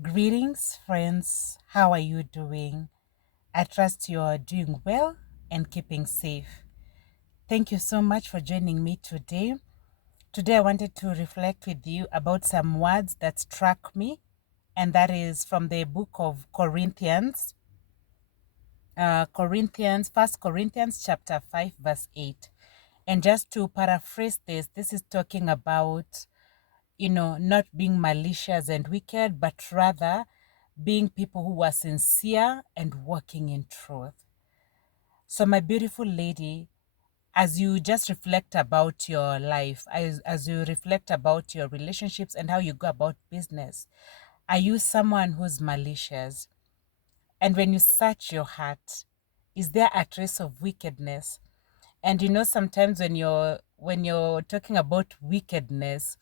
Greetings, friends. How are you doing? I trust you are doing well and keeping safe. Thank you so much for joining me today. Today, I wanted to reflect with you about some words that struck me, and that is from the book of Corinthians. First Corinthians chapter 5, verse 8. And just to paraphrase this is talking about not being malicious and wicked, but rather being people who are sincere and walking in truth. So, my beautiful lady, as you just reflect about your life, as you reflect about your relationships and how you go about business, are you someone who's malicious? And when you search your heart, is there a trace of wickedness? And sometimes when you're talking about wickedness,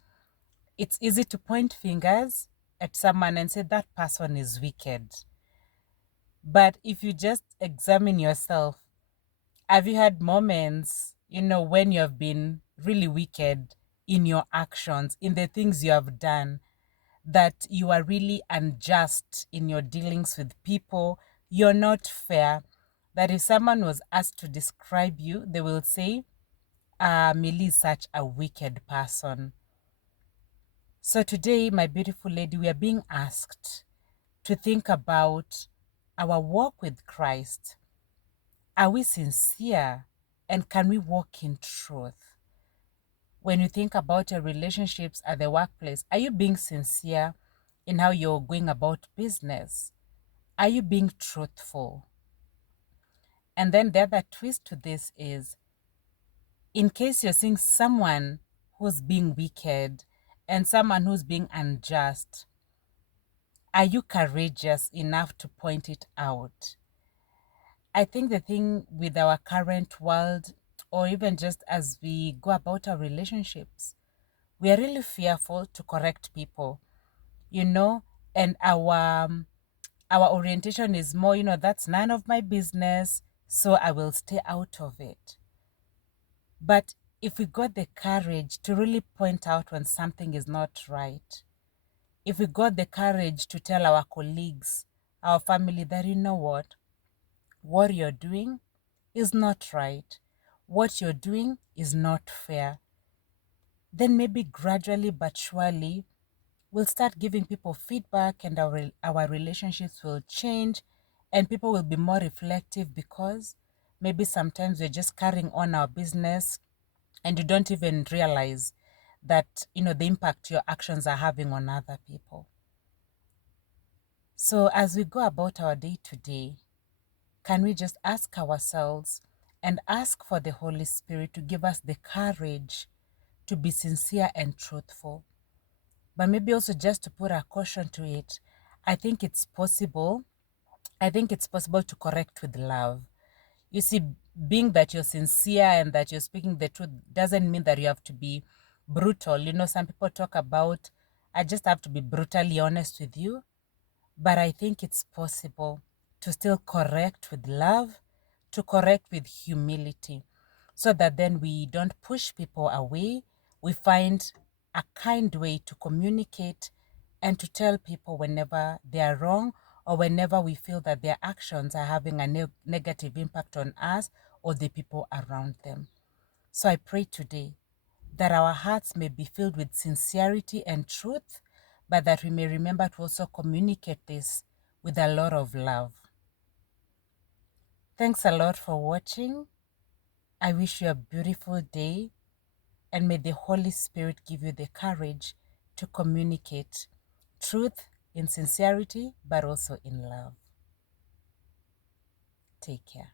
it's easy to point fingers at someone and say that person is wicked. But if you just examine yourself, have you had moments, when you have been really wicked in your actions, in the things you have done, that you are really unjust in your dealings with people? You're not fair. That if someone was asked to describe you, they will say, Millie is such a wicked person. So today, my beautiful lady, we are being asked to think about our walk with Christ. Are we sincere? And can we walk in truth? When you think about your relationships at the workplace, are you being sincere in how you're going about business? Are you being truthful? And then the other twist to this is, in case you're seeing someone who's being wicked and someone who's being unjust, are you courageous enough to point it out? I think the thing with our current world, or even just as we go about our relationships, we are really fearful to correct people, you know, and our orientation is more, that's none of my business, so I will stay out of it. But if we got the courage to really point out when something is not right, if we got the courage to tell our colleagues, our family that, what you're doing is not right, what you're doing is not fair, then maybe gradually but surely we'll start giving people feedback, and our relationships will change, and people will be more reflective, because maybe sometimes we're just carrying on our business and you don't even realize that the impact your actions are having on other people. So as we go about our day to day, can we just ask ourselves and ask for the Holy Spirit to give us the courage to be sincere and truthful? But maybe also just to put a caution to it, I think it's possible. I think it's possible to correct with love. You see, being that you're sincere and that you're speaking the truth doesn't mean that you have to be brutal. Some people talk about, I just have to be brutally honest with you. But I think it's possible to still correct with love, to correct with humility, so that then we don't push people away. We find a kind way to communicate and to tell people whenever they are wrong, or whenever we feel that their actions are having a negative impact on us or the people around them. So I pray today that our hearts may be filled with sincerity and truth, but that we may remember to also communicate this with a lot of love. Thanks a lot for watching. I wish you a beautiful day, and may the Holy Spirit give you the courage to communicate truth in sincerity, but also in love. Take care.